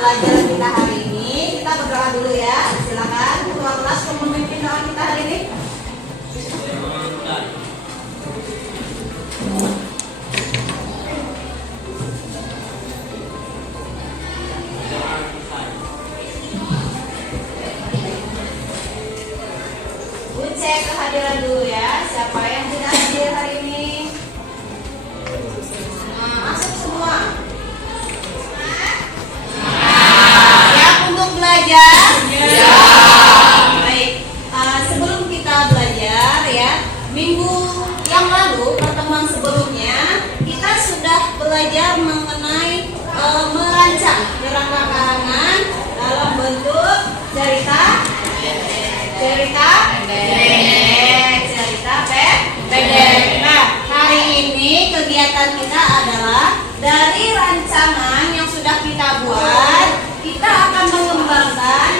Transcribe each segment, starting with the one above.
pembelajaran kita hari ini. Kita berdoa dulu ya. Silakan ketua kelas memimpin doa kita hari ini. Cek kehadiran dulu ya. Siapa yang tidak hadir hari ini? Masuk semua. Siap untuk belajar? Ya. Baik. Sebelum kita belajar ya, minggu yang lalu pertemuan sebelumnya kita sudah belajar mengenai merancang kerangka karangan dalam bentuk cerita pendek. Nah, hari ini kegiatan kita adalah dari rancangan yang sudah kita buat, kita akan mengembangkan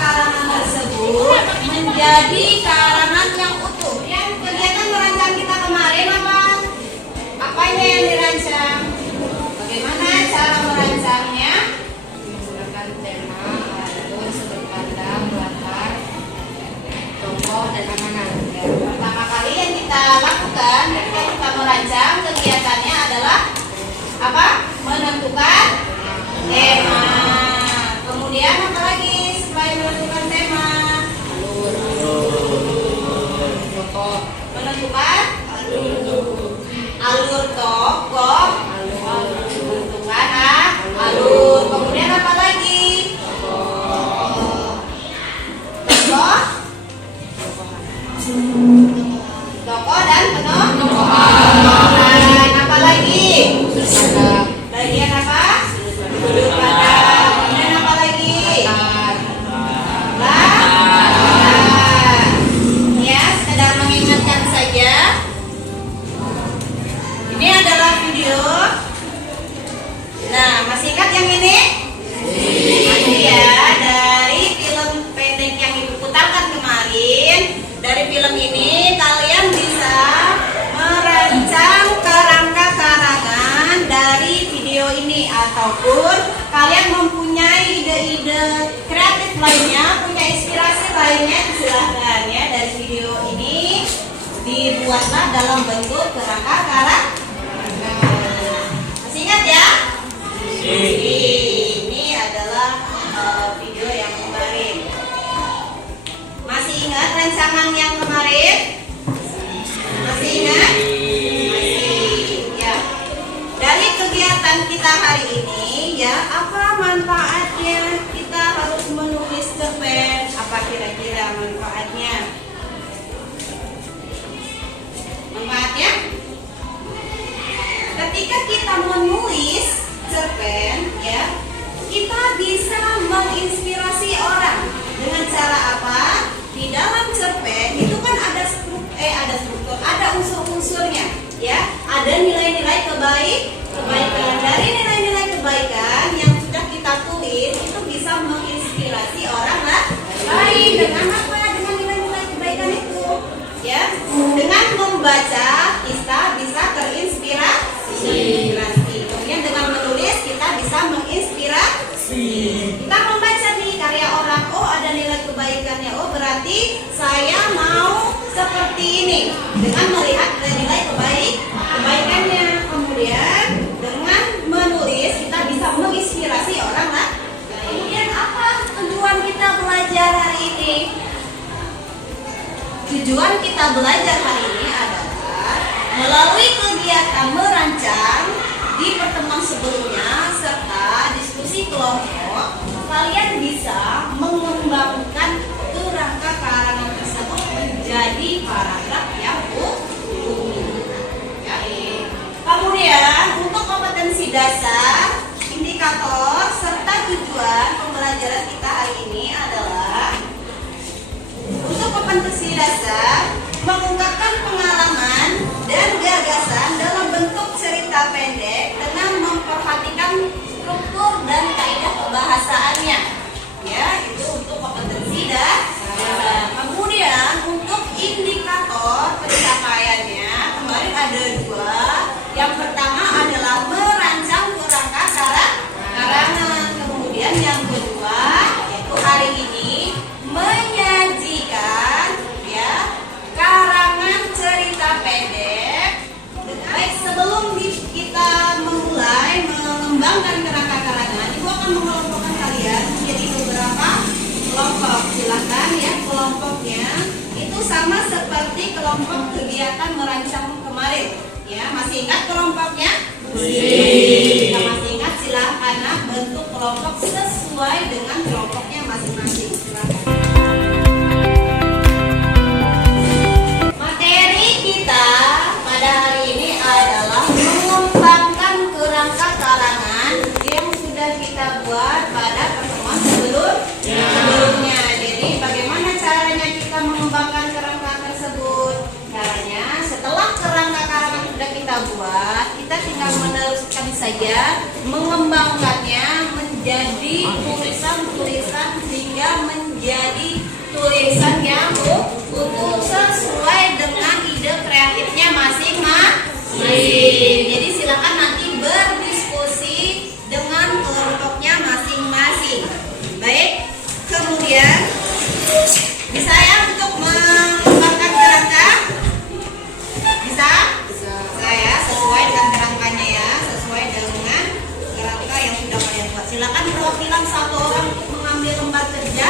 karangan tersebut menjadi karangan yang utuh. Yang kegiatan merancang kita kemarin apanya yang dirancang? Bagaimana cara merancangnya? Menggunakan tema, alur, sudut pandang, latar, tokoh, dan amanat. Pertama kali yang kita lakukan ketika kita merancang kegiatannya adalah apa? Menentukan tema. Kemudian apa lagi selain menentukan tema? Tokoh, Menentukan alur tokoh. Menentukan alur. Kemudian apa lagi? Tokoh dan penokohan. Apa lagi? Bagian apa? Sudut pandang. Kemudian apa lagi? Latar. Ya, sekedar mengingatkan saja. Ini adalah video. Nah, masih ingat yang ini? Masih ya, dari film pendek yang Ibu putarkan kemarin. Dari film ini kalian bisa merancang kerangka karangan dari video ini, ataupun kalian mempunyai ide-ide kreatif lainnya, punya inspirasi lainnya, silahkan ya, dari video ini dibuatlah dalam bentuk kerangka karangan. Masih ingat ya? Ini adalah video yang kemarin. Masih ingat rancangan yang kemarin? Masih ingat? Masih. Ya. Dari kegiatan kita hari ini ya, apa manfaatnya kita harus menulis cerpen? Apa kira-kira manfaatnya? Manfaatnya? Ketika kita menulis cerpen ya, kita bisa menginspirasi orang. Dengan cara apa? Di dalam cerpen itu kan ada struktur, ada unsur-unsurnya ya, ada nilai-nilai kebaikan. Dari nilai-nilai kebaikan yang sudah kita tulis itu bisa menginspirasi orang lain. Dengan apa? Dengan nilai-nilai kebaikan itu ya. Dengan membaca kita bisa terinspirasi. Kemudian dengan menulis kita bisa menginspirasi. Kita membaca nih karya orang, oh ada nilai kebaikannya, oh berarti saya mau seperti ini. Dengan melihat nilai kebaikannya, kemudian dengan menulis kita bisa menginspirasi orang lain. Kemudian apa tujuan kita belajar hari ini? Tujuan kita belajar hari ini adalah melalui kegiatan merancang di pertemuan sebelumnya serta diskusi kelompok, kalian bisa mengembangkan kerangka karangan tersebut menjadi paragraf yang utuh. Kemudian untuk kompetensi dasar, indikator serta tujuan pembelajaran kita hari ini adalah untuk kompetensi dasar mengungkapkan pengalaman dan gagasan dalam bentuk cerita pendek dengan memperhatikan struktur dan kaidah kebahasaannya. Ya, itu untuk kompetensi dasar. Kemudian untuk indikator pencapaiannya kemarin ada dua. Yang pertama adalah merancang kerangka karangan. Kemudian kegiatan merancang kemarin. Ya, masih ingat kelompoknya? Masih. Jika masih ingat, silakan bentuk kelompok sesuai dengan kelompoknya masing-masing. Silakan. Materi kita pada hari ini adalah mengembangkan kerangka karangan yang sudah kita buat pada pertemuan sebelumnya. Jadi bagaimana caranya kita mengembangkan kerangka tersebut? Caranya setelah kerangka karangan sudah kita buat, kita tinggal meneruskan saja mengembangkannya menjadi tulisan-tulisan sehingga menjadi tulisan yang utuh sesuai dengan ide kreatifnya masing-masing. Jadi silakan nanti berdiskusi dengan kelompoknya masing-masing. Baik, kemudian bisa ya untuk mengembangkan kerangka? Bisa? Saya sesuai dengan kerangkanya ya, sesuai dengan kerangka yang sudah kalian buat. Silakan perwakilan satu orang untuk mengambil lembar kerja.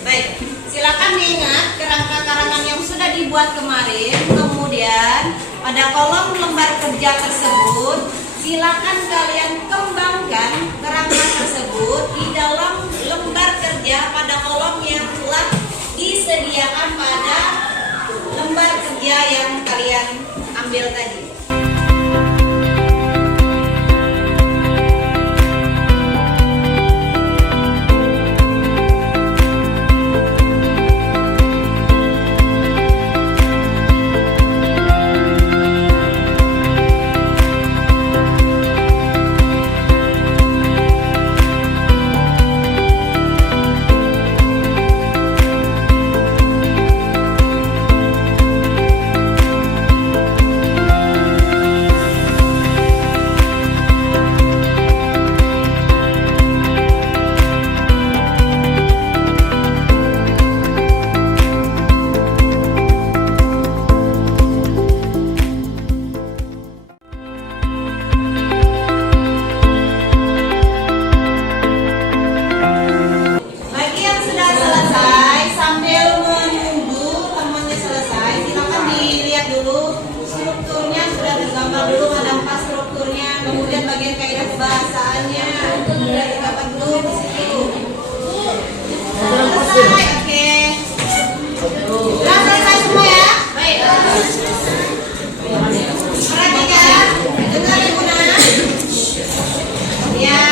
Baik, silakan diingat kerangka karangan yang sudah dibuat kemarin. Kemudian pada kolom lembar kerja tersebut, silakan kalian kembangkan kerangka tersebut di dalam lembar kerja pada kolom yang telah disediakan pada lembar kerja yang kalian ambil tadi. Bagi yang sudah selesai, sambil menunggu temannya selesai, silakan dilihat dulu strukturnya sudah tergambar dulu, ada 4 strukturnya, kemudian bagian kaidah kebahasaannya sudah tergambar dulu di situ. Selesai, oke. Sudah selesai semua ya? Baik. Perhatikan, dengar Ibu Nana. Ya.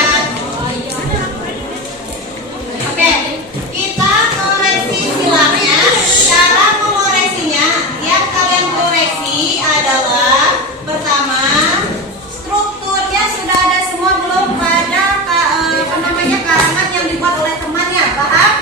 Oke, kita koreksi silapnya. Cara mengoreksinya, yang kalian koreksi adalah pertama, strukturnya sudah ada semua belum pada karangan yang dibuat oleh temannya, paham?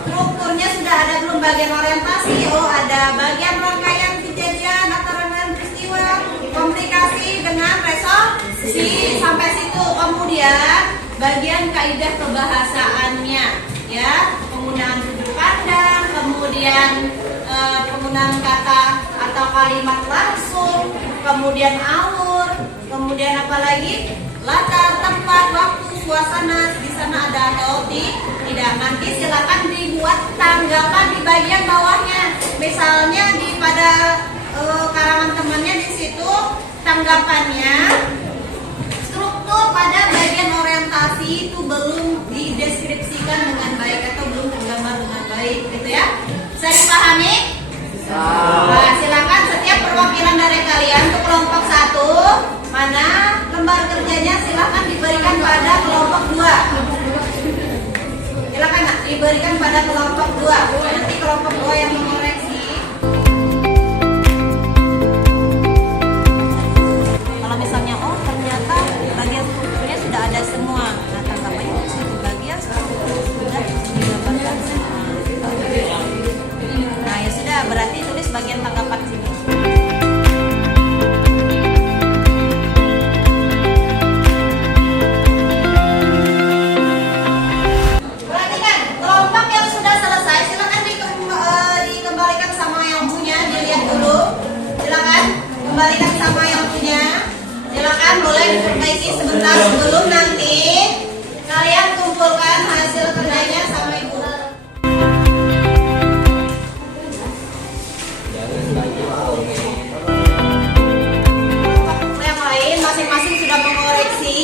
Strukturnya sudah ada belum bagian orientasi? Oh, ada bagian rangkaian kejadian atau rangkaian peristiwa, komunikasi dengan resolusi sampai situ. Kemudian bagian kaidah kebahasaannya, ya, penggunaan sudut pandang, kemudian penggunaan kata atau kalimat langsung, kemudian alur, kemudian apa lagi? Latar, tempat, waktu, suasana, di sana ada atau tidak. Nanti silakan dibuat tanggapan di bagian bawahnya. Misalnya pada karangan temannya di situ tanggapannya, struktur pada bagian orientasi itu belum dideskripsikan dengan baik atau belum tergambar dengan baik, gitu ya. Bisa dipahami? Nah, silakan setiap perwakilan dari kalian untuk kelompok 1, mana lembar kerjanya silakan diberikan pada kelompok 2. Silakan diberikan pada kelompok 2. Nanti kelompok 2 yang mengoreksi. Kalau misalnya ternyata bagian strukturnya sudah ada semua. Nah, tanggapannya di situ bagian struktur sudah digambarkan semua. Nah, ya sudah, berarti tulis bagian tanggapan sini. waktunya. Silakan boleh diperbaiki sebentar sebelum nanti kalian kumpulkan hasil kerjanya sama ibu. Yang lain masing-masing sudah mengoreksi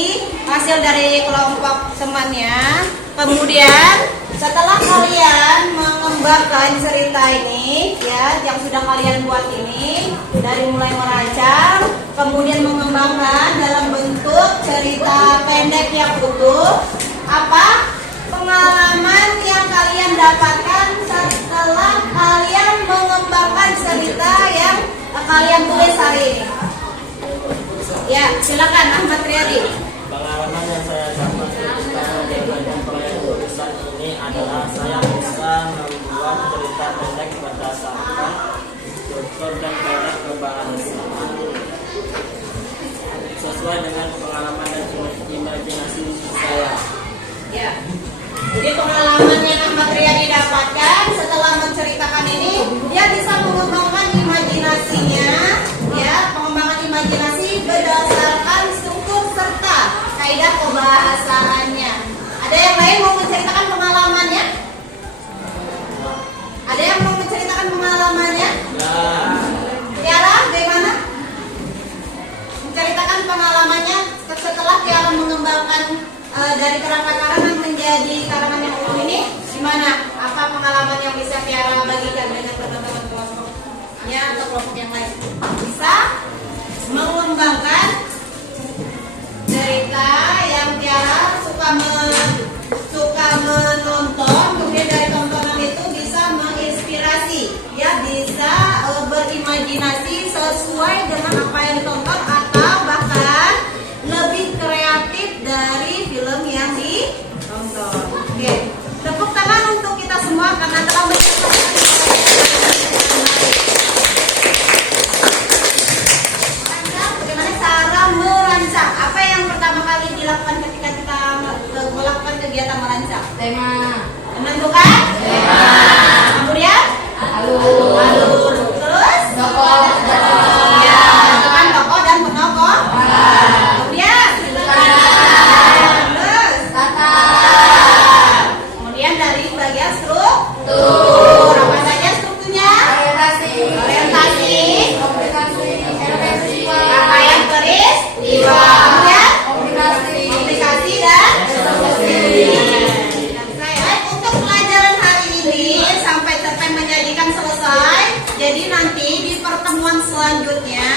hasil dari kelompok temannya. Kemudian setelah kalian mengembangkan cerita ini, ya, yang sudah kalian buat ini, dari mulai merancang, kemudian mengembangkan dalam bentuk cerita pendek yang utuh, apa pengalaman yang kalian dapatkan setelah kalian mengembangkan cerita yang kalian tulis hari ini. Ya, silakan Ahmad Riyadi. Pengalaman yang saya dapat ketika menjalankan proyek tulisan ini adalah saya bisa membuat cerita pendek berdasarkan struktur dan cara kebahasaan sesuai dengan pengalaman dan imajinasi saya. Ya. Jadi pengalaman yang Ahmad Riyadi dapatkan setelah menceritakan ini, dia bisa mengembangkan imajinasinya, ya, pengembangan imajinasi berdasarkan struktur serta kaidah kebahasaannya. Ada yang lain mau menceritakan pengalamannya? Ada yang mau menceritakan pengalamannya? Tiara, bagaimana? Menceritakan pengalamannya setelah Tiara mengembangkan dari karangan menjadi karangan yang utuh ini, gimana? Apa pengalaman yang bisa Tiara bagikan dengan teman-teman kelompoknya atau kelompok yang lain? Bisa mengembangkan cerita yang Tiara suka menonton, kemudian dari tontonan itu bisa menginspirasi, ya, bisa berimajinasi sesuai dengan apa yang ditonton atau bahkan lebih kreatif dari film yang ditonton. Oke, tepuk tangan untuk kita semua karena telah menceritakan. Bagaimana cara merancang? Apa yang pertama kali dilakukan ketika kita melakukan kegiatan merancang? Tema. Menentukan tema. Kemudian alur. Terus Tokoh. ya, menentukan tokoh dan penokoh. Kemudian terus Tata. kemudian dari bagian struktur. Apa saja strukturnya? Orientasi, Komunikasi. rangkaian keris, kemudian komunikasi dan baik, untuk pelajaran hari ini sampai cerpen menjadikan selesai. Jadi nanti di pertemuan selanjutnya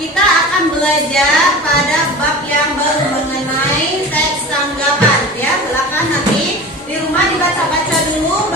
kita akan belajar pada bab yang baru mengenai teks tanggapan, ya. Silakan nanti di rumah dibaca-baca dulu